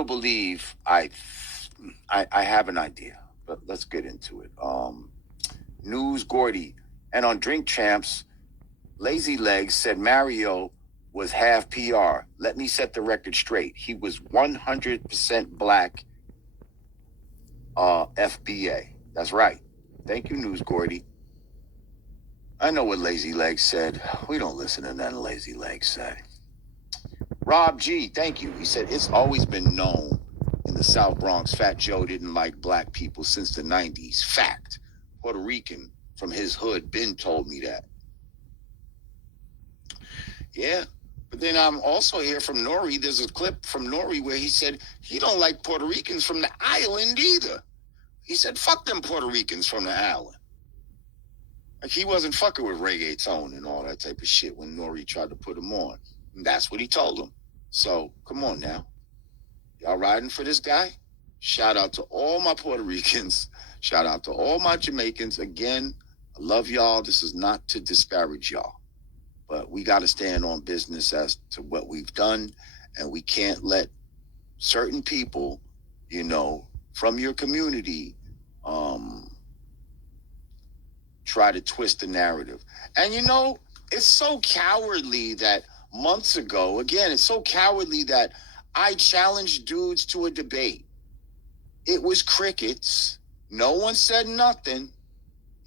still believe I have an idea, but let's get into it. News Gordy. And on Drink Champs, Lazy Legs said Mario was half PR. Let me set the record straight. He was 100% black FBA. That's right. Thank you, News Gordy. I know what Lazy Legs said. We don't listen to nothing Lazy Legs said. Rob G, thank you. He said, it's always been known in the South Bronx, Fat Joe didn't like black people since the 90s. Fact. Puerto Rican from his hood, Ben told me that. Yeah. But then I'm also here from Nori. There's a clip from Nori where he said he don't like Puerto Ricans from the island either. He said, fuck them Puerto Ricans from the island. Like he wasn't fucking with reggaeton and all that type of shit when Nori tried to put him on. And that's what he told him. So come on now. Y'all riding for this guy? Shout out to all my Puerto Ricans. Shout out to all my Jamaicans. Again, I love y'all. This is not to disparage y'all. But we got to stand on business as to what we've done. And we can't let certain people, you know, from your community try to twist the narrative. And, you know, it's so cowardly that months ago, again, it's so cowardly that I challenged dudes to a debate. It was crickets. No one said nothing.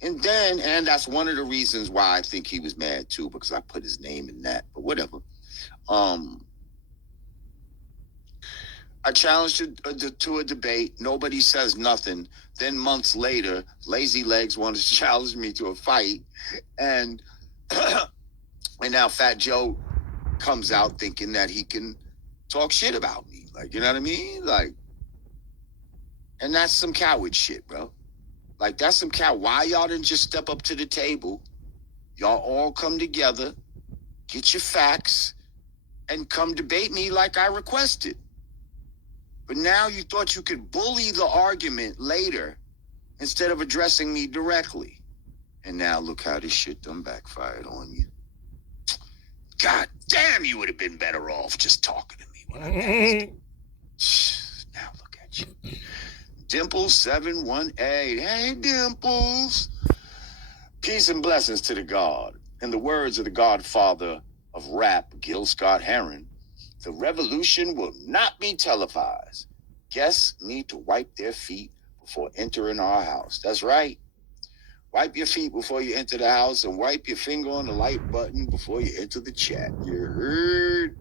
And that's one of the reasons why I think he was mad too, because I put his name in that, but whatever. I challenged to a debate. Nobody says nothing. Then months later, Lazy Legs wanted to challenge me to a fight. And and now Fat Joe comes out thinking that he can talk shit about me. Like, you know what I mean? Like, and that's some coward shit, bro. Like, that's some cow. Why y'all didn't just step up to the table? Y'all all come together, get your facts, and come debate me like I requested. But now you thought you could bully the argument later instead of addressing me directly. And now look how this shit done backfired on you. God damn, you would have been better off just talking to me when I asked. Now look at you. Dimples718. Hey, Dimples. Peace and blessings to the God. In the words of the godfather of rap, Gil Scott-Heron, the revolution will not be televised. Guests need to wipe their feet before entering our house. That's right. Wipe your feet before you enter the house and wipe your finger on the like button before you enter the chat. You heard?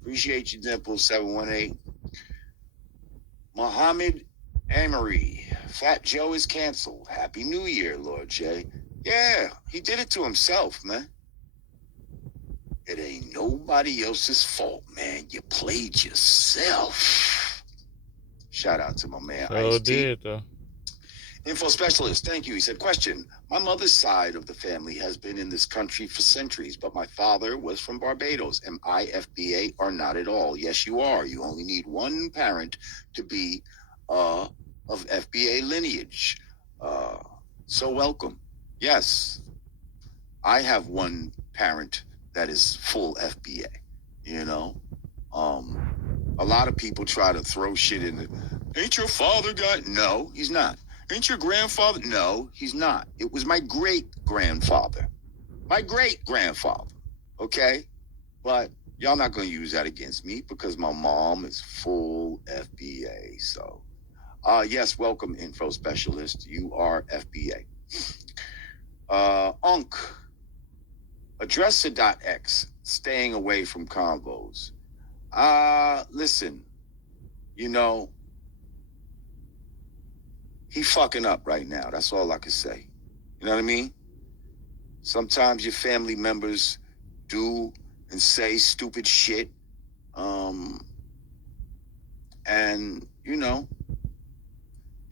Appreciate you, Dimple718. Muhammad Amory. Fat Joe is canceled. Happy New Year, Lord J. Yeah, he did it to himself, man. It ain't nobody else's fault, man. You played yourself. Shout out to my man Ice T. Info specialist, thank you. He said, question. My mother's side of the family has been in this country for centuries, but my father was from Barbados. Am I FBA or not at all? Yes, you are. You only need one parent to be of FBA lineage. So welcome. Yes, I have one parent that is full FBA, you know? A lot of people try to throw shit in it. Ain't your father got... No, he's not. Ain't your grandfather? No, he's not. It was my great-grandfather. My great-grandfather, okay? But y'all not going to use that against me because my mom is full FBA. So, yes, welcome, info specialist. You are FBA. Unk. Address to .x, staying away from convos. Listen, you know, he fucking up right now. That's all I can say. You know what I mean? Sometimes your family members do and say stupid shit. And, you know,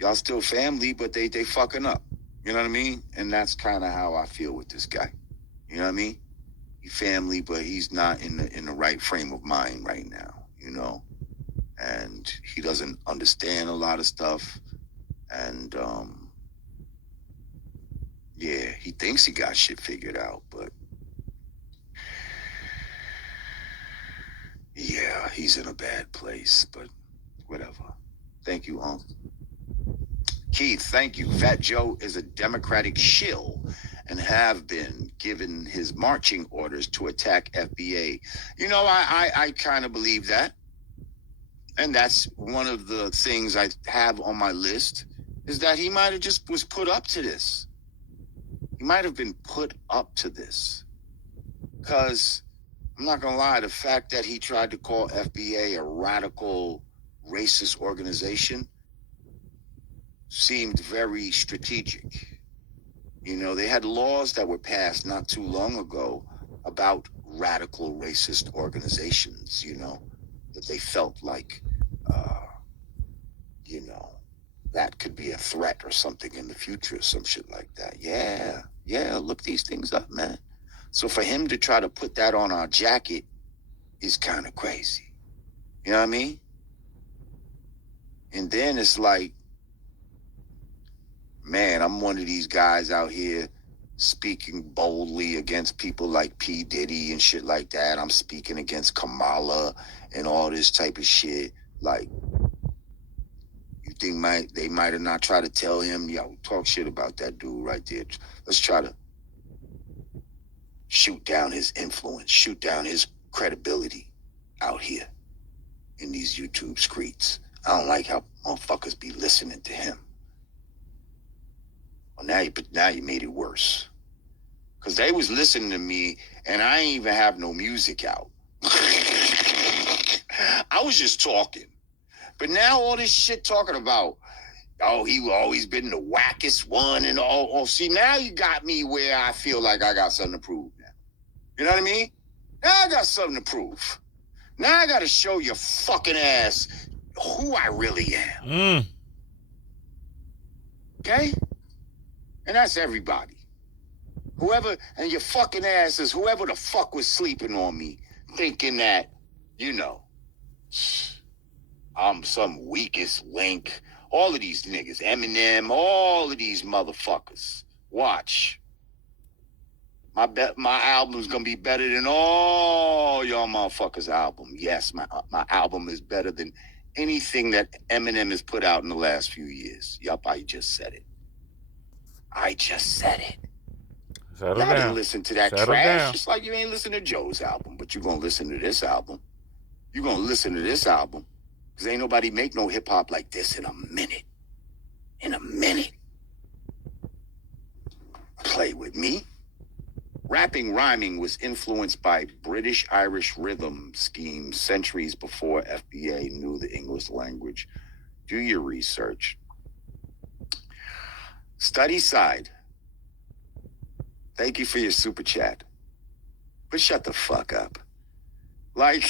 y'all still family, but they fucking up. You know what I mean? And that's kind of how I feel with this guy. You know what I mean? He family, but he's not in the right frame of mind right now, you know? And he doesn't understand a lot of stuff. And, yeah, he thinks he got shit figured out, but yeah, he's in a bad place. But Whatever. Thank you, Keith, thank you. Fat Joe is a Democratic shill and have been given his marching orders to attack FBA. You know, I kind of believe that. And that's one of the things I have on my list, is that he might have just was put up to this. He might have been put up to this. Because I'm not going to lie, the fact that he tried to call FBA a radical racist organization seemed very strategic. You know, they had laws that were passed not too long ago about radical racist organizations, you know, that they felt like, you know, that could be a threat or something in the future, some shit like that. Yeah, look these things up, man. So for him to try to put that on our jacket is kind of crazy. You know what I mean? And then it's like, man, I'm one of these guys out here speaking boldly against people like P. Diddy and shit like that. I'm speaking against Kamala and all this type of shit. Like, you think they might have not tried to tell him, yo, talk shit about that dude right there. Let's try to shoot down his influence, shoot down his credibility out here in these YouTube streets. I don't like how motherfuckers be listening to him. Well, now you made it worse. Because they was listening to me, and I ain't even have no music out. I was just talking. But now all this shit talking about, oh, he always been the wackest one and all. Oh, see, now you got me where I feel like I got something to prove now. You know what I mean? Now I got something to prove. Now I got to show your fucking ass who I really am. Okay? And that's everybody. Whoever, and your fucking asses, whoever the fuck was sleeping on me, thinking that, you know, I'm some weakest link. All of these niggas, Eminem, all of these motherfuckers. Watch. My album's gonna be better than all y'all motherfuckers' album. Yes, my album is better than anything that Eminem has put out in the last few years. Yup, I just said it. Settle Y'all down. didn't listen to that Settle trash, down. just like you ain't listen to Joe's album, but you gonna listen to this album. You gonna listen to this album, because ain't nobody make no hip-hop like this in a minute. Play with me. Rhyming was influenced by British-Irish rhythm schemes centuries before FBA knew the English language. Do your research. Study side. Thank you for your super chat. But shut the fuck up. Like,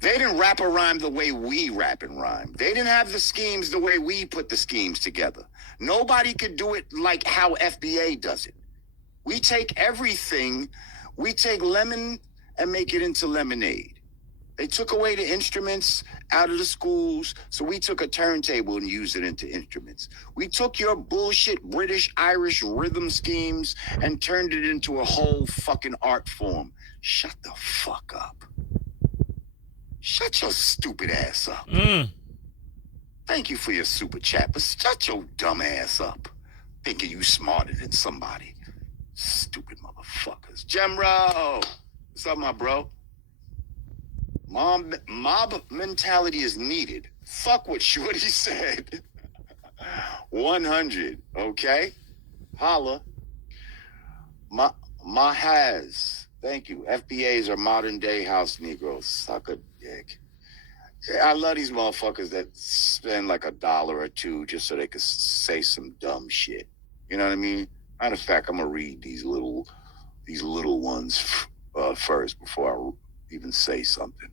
they didn't rap a rhyme the way we rap and rhyme. They didn't have the schemes the way we put the schemes together. Nobody could do it like how FBA does it. We take everything, we take lemon and make it into lemonade. They took away the instruments out of the schools, so we took a turntable and used it into instruments. We took your bullshit British-Irish rhythm schemes and turned it into a whole fucking art form. Shut the fuck up. Shut your stupid ass up. Thank you for your super chat, but shut your dumb ass up. Thinking you smarter than somebody. Stupid motherfuckers. Jamar, what's up, my bro? Mob mentality is needed. Fuck what Shorty said. 100, okay? Holla. Mahaz, thank you. FBAs are modern day house Negroes. Suck a dick. I love these motherfuckers that spend like $1 or $2 just so they could say some dumb shit. You know what I mean? Matter of fact, I'm gonna read these little ones first before I even say something.